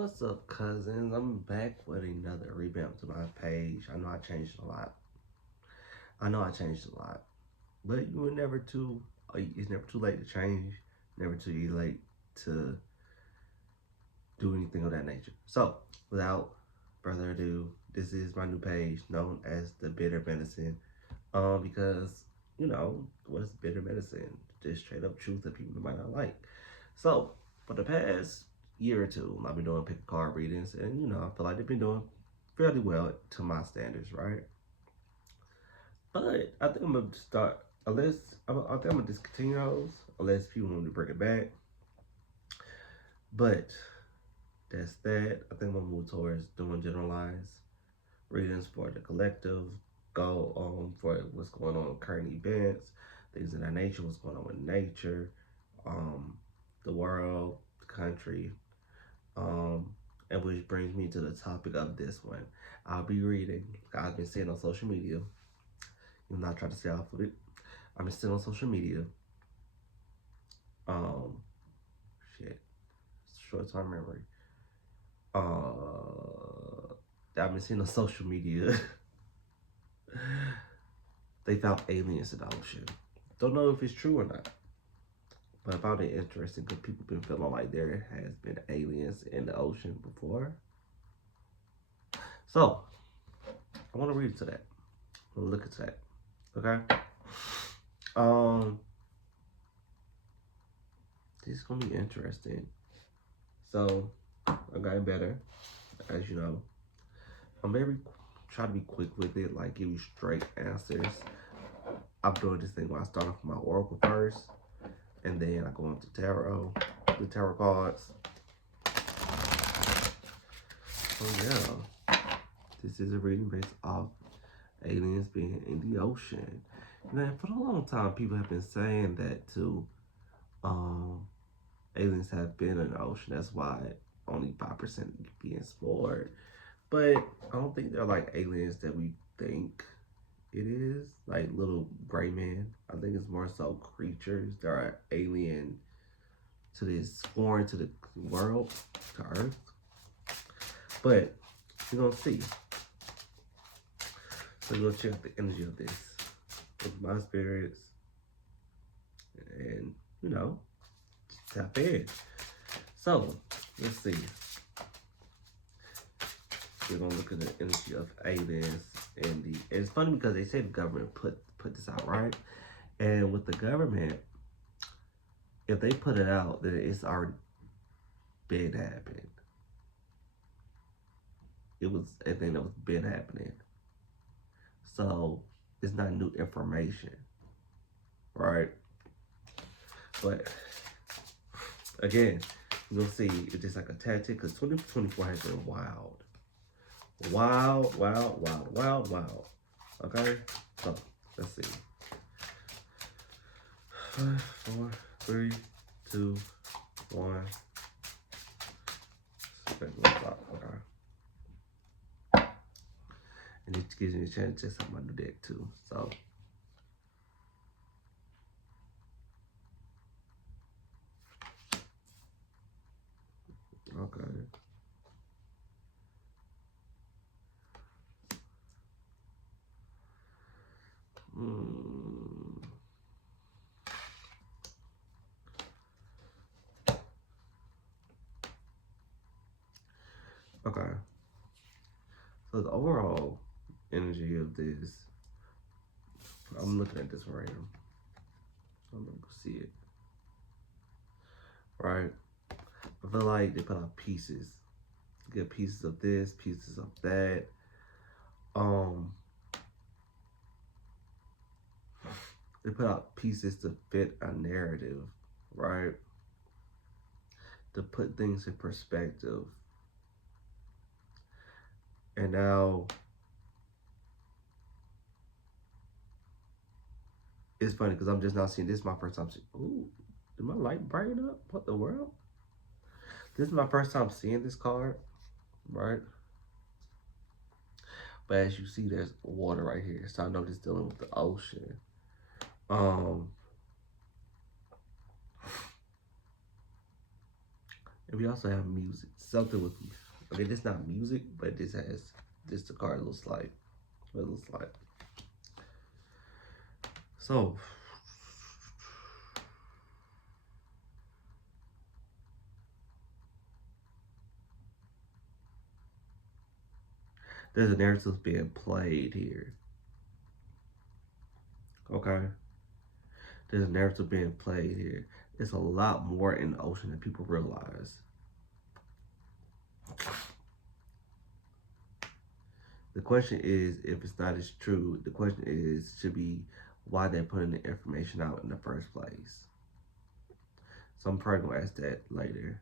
What's up, cousins? I'm back with another revamp to my page. I know I changed a lot. But you were never too. It's never too late to change. Never too late to do anything of that nature. So, without further ado, this is my new page known as the Bitter Medicine. Because what's bitter medicine? Just straight up truth that people might not like. So, for the past year or two, I've been doing pick a card readings, and I feel like they've been doing fairly well to my standards, right? But I think I'm gonna start unless I think I'm gonna discontinue those unless people want to bring it back. But that's that. I think I'm gonna move towards doing generalized readings for the collective, go for what's going on with current events, things in our nature, what's going on with nature, the world, the country, and which brings me to the topic of this one. I'll be reading. I've been seeing on social media. I'm not trying to stay off of it. I've been seeing on social media. Um, shit, short term memory. I've been seeing on social media. They found aliens in the ocean. Don't know if it's true or not, but I found it interesting because people been feeling like there has been aliens in the ocean before. So I want to read to that. I want to look at that. Okay. This is gonna be interesting. So I'm getting better, as you know. I'm very try to be quick with it, like give you straight answers. I'm doing this thing where I start off with my oracle first, and then I go into the tarot cards. Oh yeah, this is a reading based off aliens being in the ocean. Now, for a long time, people have been saying that too. Aliens have been in the ocean. That's why only 5% being explored. But I don't think they're like aliens that we think it is, like little gray men. I think it's more so creatures that are alien to this, foreign to the world, to Earth. But you're gonna see. So we're gonna check the energy of this with my spirits, and tap in. So let's see. We're gonna look at the energy of aliens and it's funny because they say the government put this out, right? And with the government, if they put it out, then it's already been happening. It was a thing that was been happening. So it's not new information, right? But again, you're gonna see it's just like a tactic because 2024 has been wild. Wild. Okay? So, let's see. 5, 4, 3, 2, 1. Okay. And it gives me a chance to test out my new deck too. So, okay. Okay. So the overall energy of this, I'm looking at this right here. I'm gonna see it. Right? I feel like they put out pieces. Get pieces of this, pieces of that. They put out pieces to fit a narrative, right? To put things in perspective. And now it's funny because I'm just now seeing this. Is my first time seeing. Ooh, did my light brighten up? What the world? This is my first time seeing this card, right? But as you see, there's water right here, so I know this dealing with the ocean. And we also have music. Something with, okay, this not music, but this has, this the card looks like. What it looks like. So, there's a narrative being played here. Okay? There's a narrative being played here. There's a lot more in the ocean than people realize. The question is, if it's not as true, the question is, should be why they're putting the information out in the first place. So I'm probably gonna ask that later.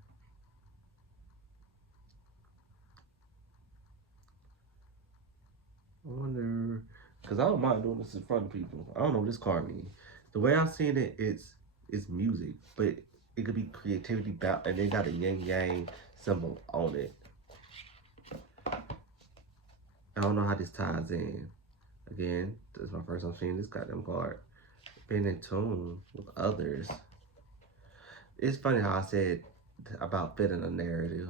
I wonder, because I don't mind doing this in front of people. I don't know what this card means. The way I've seen it, it's music, but it could be creativity, and they got a yin yang symbol on it. I don't know how this ties in. Again, this is my first time seeing this goddamn card. Being in tune with others. It's funny how I said about fitting a narrative.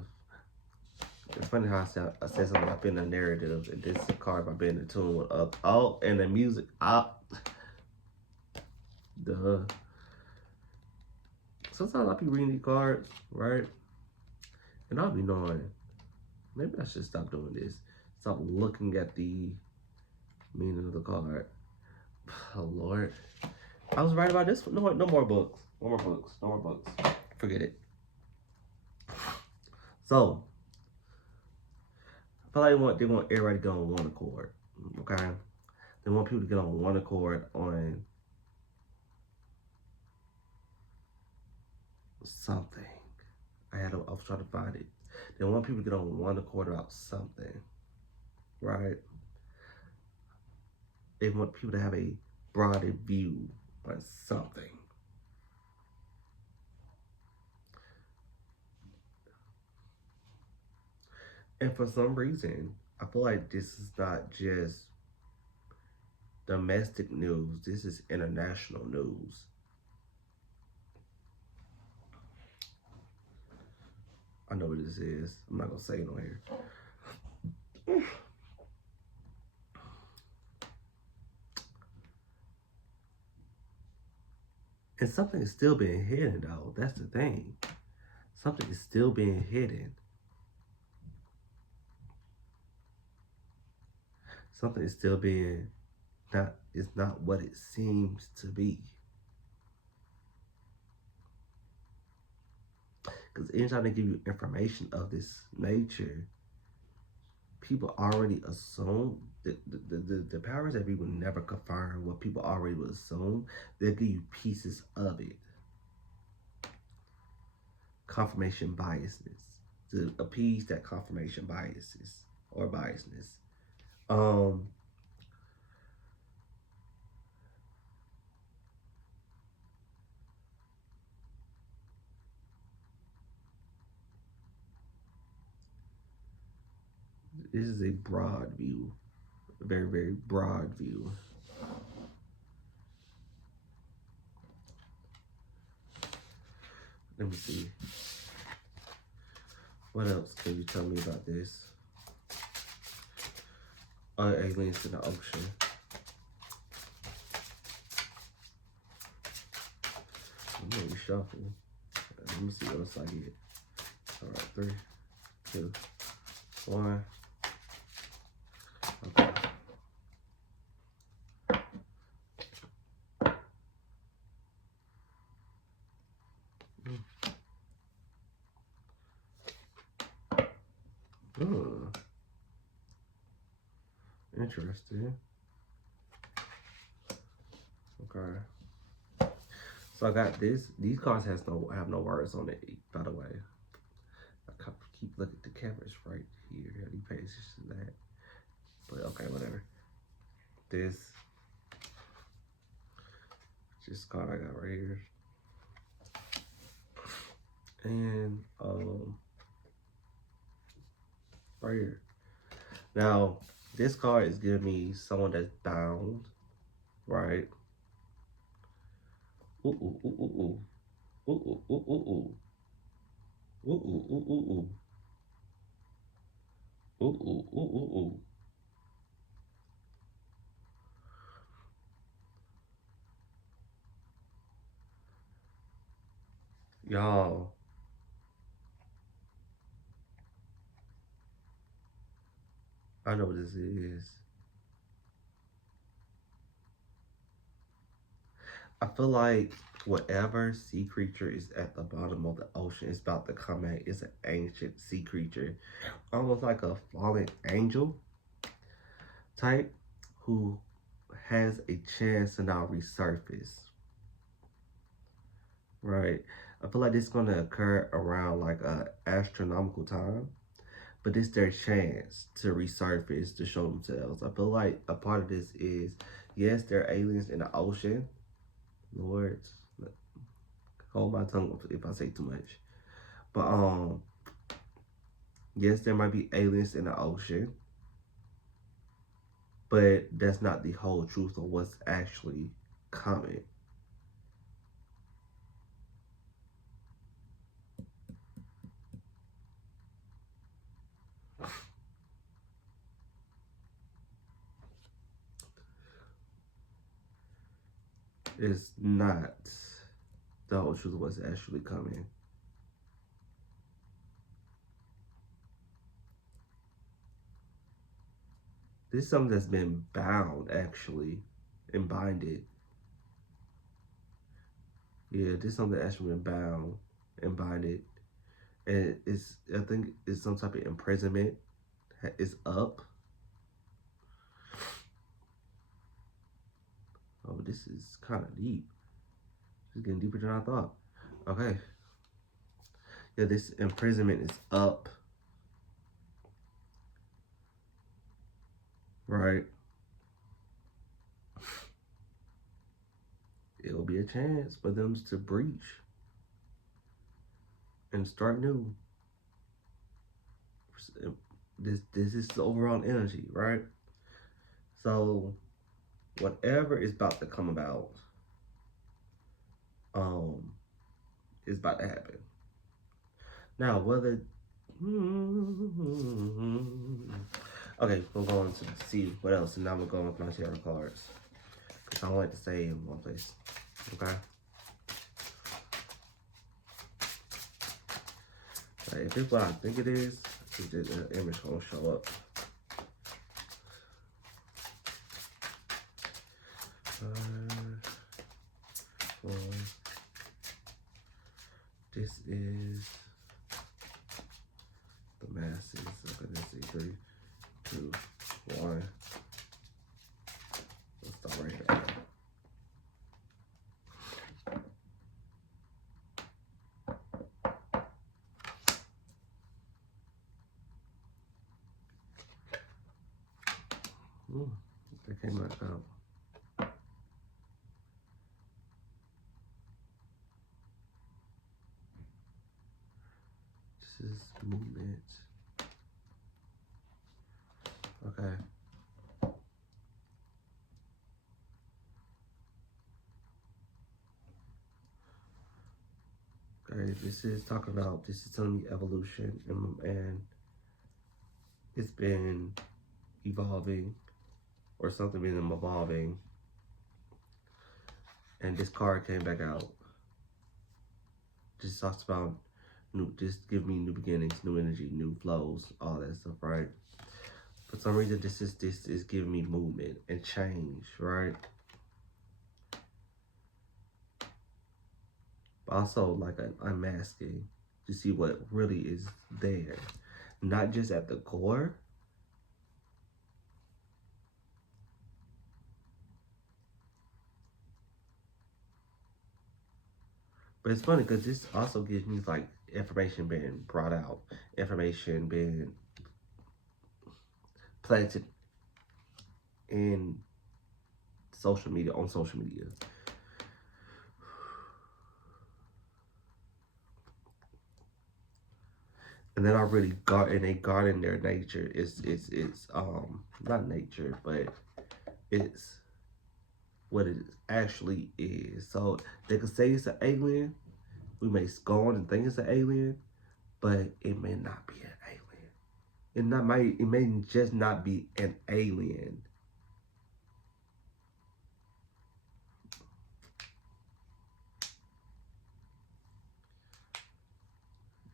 It's funny how I said something about fitting a narrative, and this is a card about being in tune with others. Oh, and the music. Duh. Sometimes I'll be reading these cards, right? And I'll be knowing, maybe I should stop doing this. Stop looking at the meaning of the card. Oh, Lord. I was right about this one. No, no more books. No more books. No more books. Forget it. So, I feel like they want everybody to get on one accord. Okay? They want people to get on one accord on something. I was trying to find it. They want people to get on one accord about something. Right? They want people to have a broader view on something. And for some reason, I feel like this is not just domestic news, this is international news. I know what this is. I'm not gonna say it on here. And something is still being hidden, though. That's the thing. Something is still being hidden. Something is still being not. It's not what it seems to be. Because anytime they give you information of this nature, people already assume the powers that be will never confirm what people already would assume. They'll give you pieces of it. Confirmation biasness to appease that confirmation biases or biasness. Um, this is a broad view, a very, very broad view. Let me see. What else can you tell me about this? Aliens in the ocean. I'm gonna reshuffle. Let me see what else I get. All right, 3, 2, 1. Okay. Interesting. Okay. So I got this. These cards have no words on it, by the way. I keep looking at the cameras right here. How do you pay attention to that? But okay, whatever. This card I got right here. And right here. Now, this card is giving me someone that's bound, right? Ooh, ooh, ooh, ooh, ooh. Ooh, ooh, ooh, ooh, ooh. Ooh, ooh, ooh, ooh, ooh. Ooh, ooh, ooh, ooh, ooh. Y'all, I know what this is. I feel like whatever sea creature is at the bottom of the ocean is about to come at. It's an ancient sea creature, almost like a fallen angel type, who has a chance to now resurface. Right. I feel like this is gonna occur around like a astronomical time, but it's their chance to resurface to show themselves. I feel like a part of this is, yes, there are aliens in the ocean. Lord, hold my tongue if I say too much. But yes, there might be aliens in the ocean, but that's not the whole truth of what's actually coming. It's not the whole truth of what's actually coming. This is something that's been bound actually and binded. Yeah, this is something that's actually been bound and binded. And it's, I think it's some type of imprisonment is up. Oh, this is kind of deep. It's getting deeper than I thought. Okay. Yeah, this imprisonment is up. Right. It'll be a chance for them to breach and start new. This is the overall energy, right? So whatever is about to come about, um, is about to happen. Now whether okay, we're going to see what else, and now we're going with my tarot cards. Cause I don't like to stay in one place. Okay. If it's what I think it is, the image gonna show up. Four. This is the masses. Okay, let's see. 3, 2, 1. Let's start right here. Ooh, that came out. This is movement. Okay. Okay, this is talking about, this is telling me evolution, and it's been evolving, or something been evolving, and this card came back out. Just talks about new, just give me new beginnings, new energy, new flows, all that stuff, right? For some reason, this is giving me movement and change, right? But also like an unmasking to see what really is there, not just at the core. But it's funny because this also gives me like information being brought out, information being planted in social media, on social media. And then I really garden their nature. It's not nature, but it's what it actually is. So they could say it's an alien. We may scorn and think it's an alien, but it may not be an alien. It may just not be an alien.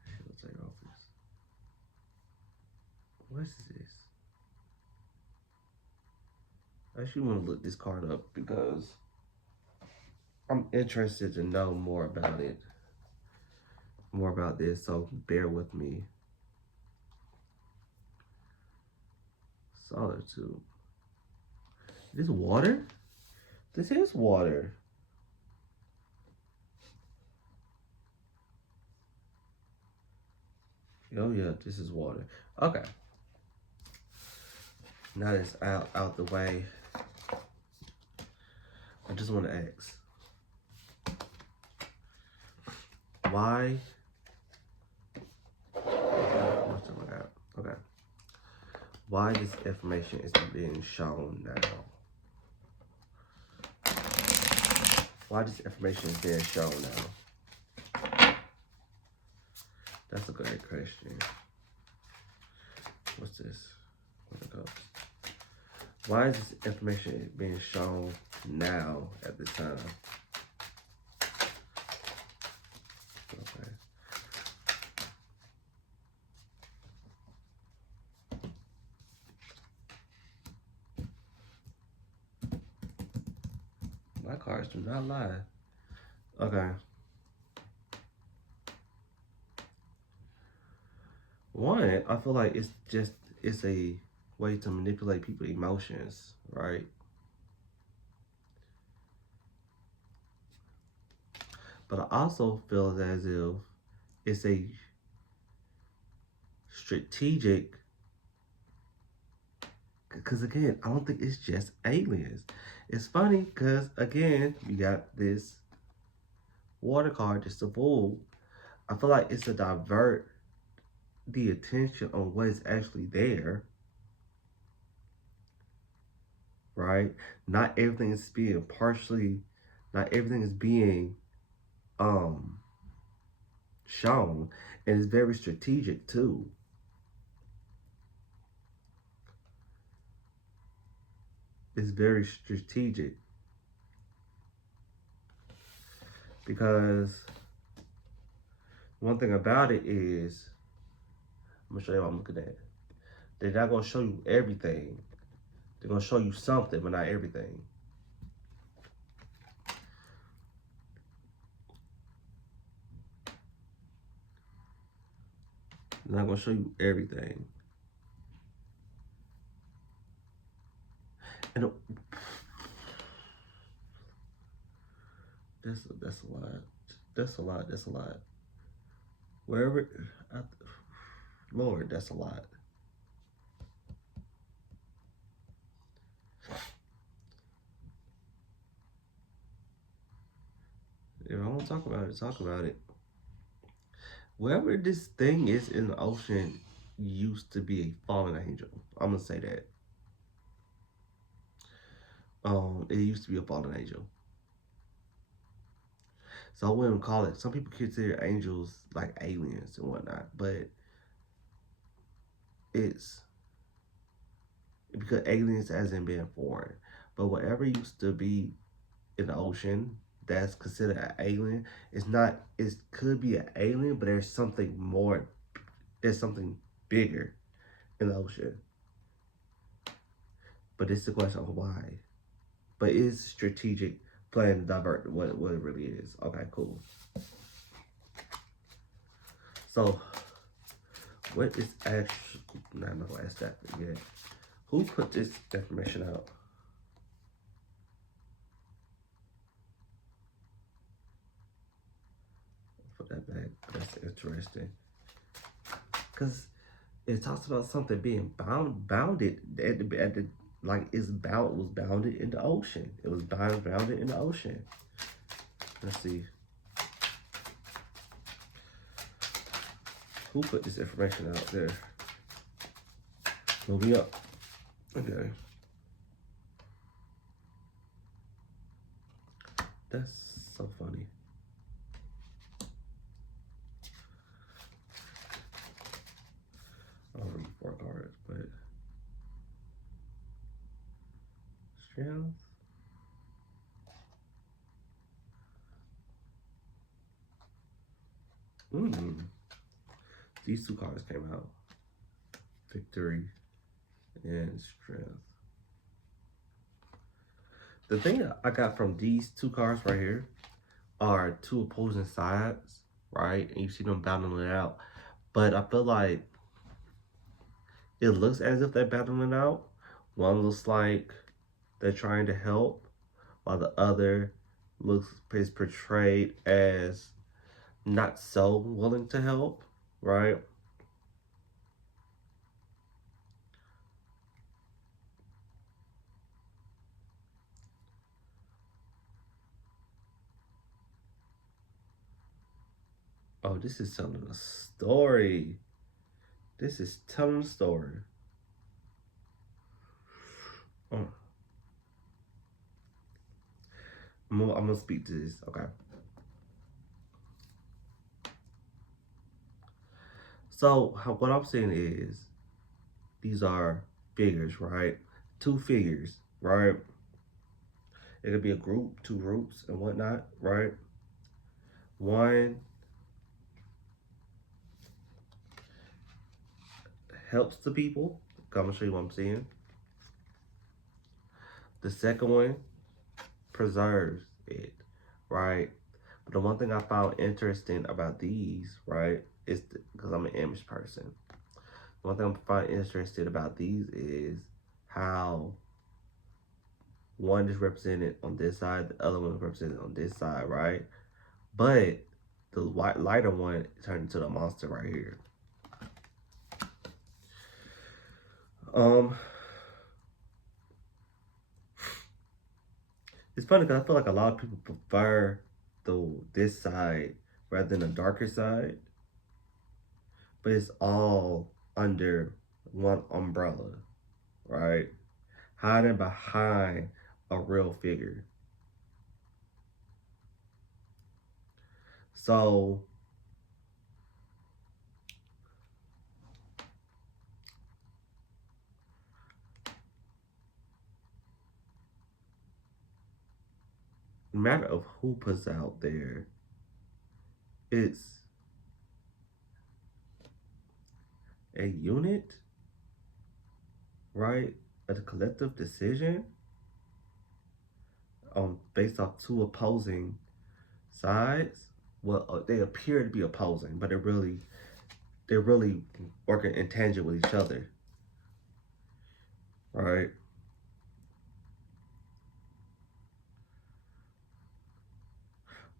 She'll take off this. What is this? I actually want to look this card up because I'm interested to know more about it. More about this, so bear with me. Solitude. This water? This is water. Oh yeah, this is water. Okay. Now that's out the way. I just want to ask. Why? Okay. Why this information is being shown now? Why this information is being shown now? That's a great question. What's this? What it goes? Why is this information being shown now at this time? Okay. My cards do not lie. Okay. One, I feel like it's a way to manipulate people's emotions, right? But I also feel as if it's a strategic, because again, I don't think it's just aliens. It's funny because again, you got this water card, just a fool. I feel like it's to divert the attention on what is actually there, right? Not everything is being not everything is being shown, and it's very strategic too. It's very strategic because one thing about it is, I'm gonna show you what I'm looking at. They're not gonna show you everything. They're gonna show you something, but not everything. They're not gonna show you everything. And that's a lot. That's a lot. That's a lot. Wherever, Lord, that's a lot. If I want to talk about it, talk about it. Wherever this thing is in the ocean used to be a fallen angel. I'm gonna say that. It used to be a fallen angel. So I wouldn't call it. Some people consider angels like aliens and whatnot, but it's because aliens hasn't been foreign. But whatever used to be in the ocean that's considered an alien, it's not. It could be an alien, but there's something more. There's something bigger in the ocean. But it's the question of why. But it's strategic plan to divert what it really is. Okay, cool. So, what is actually? Nah, I'm not gonna ask that yet. Who put this information out? Put that back. That's interesting. Cause it talks about something being bounded at the like was bounded in the ocean. It was bounded in the ocean. Let's see. Who put this information out there? Moving up. Okay. That's so funny. strength. These two cards came out. Victory and strength. The thing I got from these two cards right here are two opposing sides, right? And you see them battling it out. But I feel like it looks as if they're battling it out. One looks like they're trying to help, while the other is portrayed as not so willing to help, right? Oh, this is telling a story. This is telling a story. Oh. I'm gonna speak to this, okay? So, what I'm saying is, these are figures, right? Two figures, right? It could be a group, two groups, and whatnot, right? One helps the people. I'm gonna show you what I'm saying. The second one preserves it, right? But the one thing I found interesting about these, right, is because I'm an image person. One thing I find interesting about these is how one is represented on this side, the other one is represented on this side, right? But the lighter one turned into the monster right here. It's funny because I feel like a lot of people prefer this side rather than the darker side, but it's all under one umbrella, right? Hiding behind a real figure. So no matter of who puts out there, it's a unit, right? A collective decision based off two opposing sides. Well, they appear to be opposing, but they're really working in tangent with each other, right?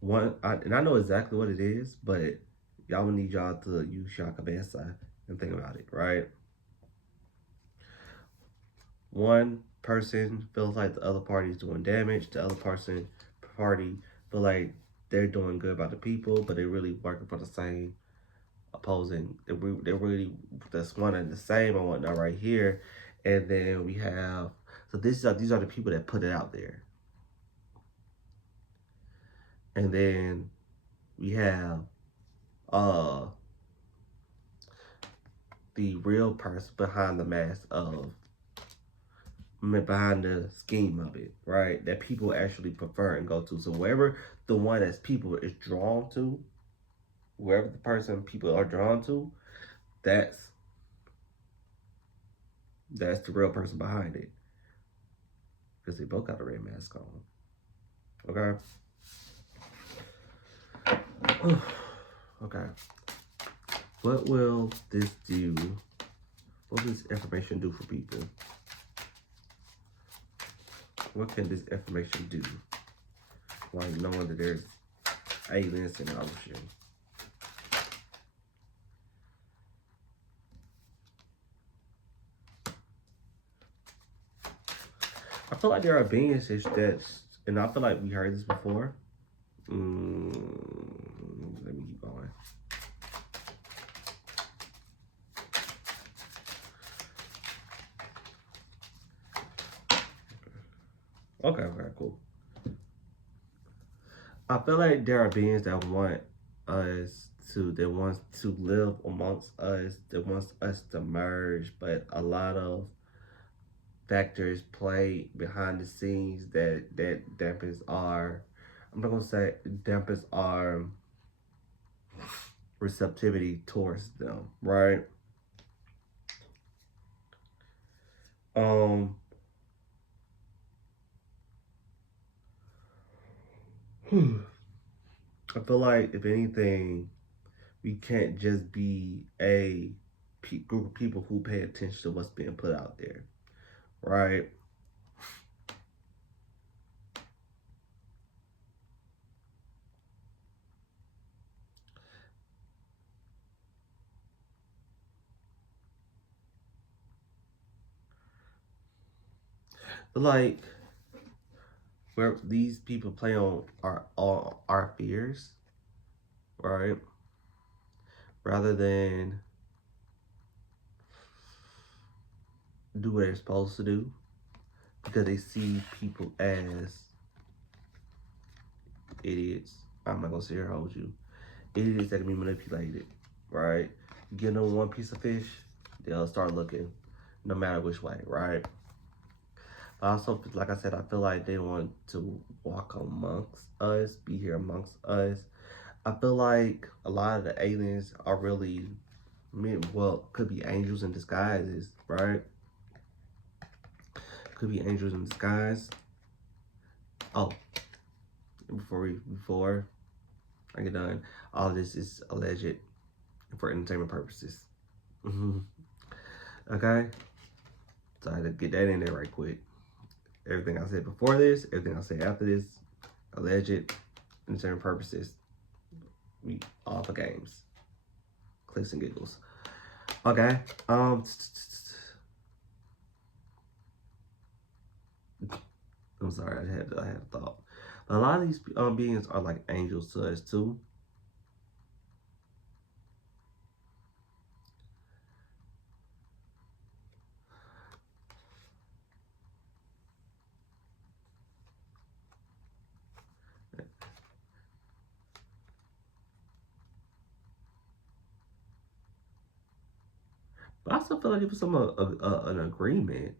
And I know exactly what it is, but y'all will need y'all to use your cabeza and think about it, right? One person feels like the other party is doing damage. The other party feel like they're doing good by the people, but they're really working for the same opposing. They're really just one and the same and whatnot right here. And then we have these are the people that put it out there. And then we have the real person behind the mask of behind the scheme of it, right? That people actually prefer and go to. So wherever the one that people is drawn to, wherever the person people are drawn to, that's the real person behind it. Because they both got a red mask on. Okay. Okay. What will this do? What will this information do for people? What can this information do? Like knowing that there's aliens in the ocean. I feel like there are beings that's, and I feel like we heard this before. Let me keep going. Okay, cool. I feel like there are beings that want to live amongst us, that wants us to merge, but a lot of factors play behind the scenes that dampens our, I'm not gonna say dampens our receptivity towards them, right? Um, I feel like if anything, we can't just be a group of people who pay attention to what's being put out there, right? Like where these people play on our fears, right? Rather than do what they're supposed to do, because they see people as idiots. I'm not gonna sit here and hold you. Idiots that can be manipulated, right? Give them one piece of fish, they'll start looking, no matter which way, right? Also, like I said, I feel like they want to walk amongst us, be here amongst us. I feel like a lot of the aliens are really, well, could be angels in disguises, right? Could be angels in disguise. Oh, before I get done, all of this is alleged for entertainment purposes. Okay, so I had to get that in there right quick. Everything I said before this, everything I say after this, alleged entertainment purposes. We all for games, clicks and giggles. Okay. I'm sorry, I had a thought. A lot of these beings are like angels to us too. But I still feel like it was some an agreement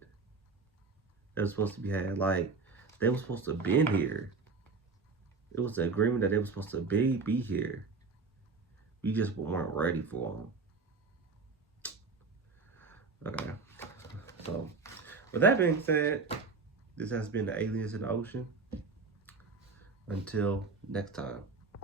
that was supposed to be had. Like they were supposed to been here. It was an agreement that they were supposed to be here. We just weren't ready for them. Okay. So, with that being said, this has been the Aliens in the Ocean. Until next time.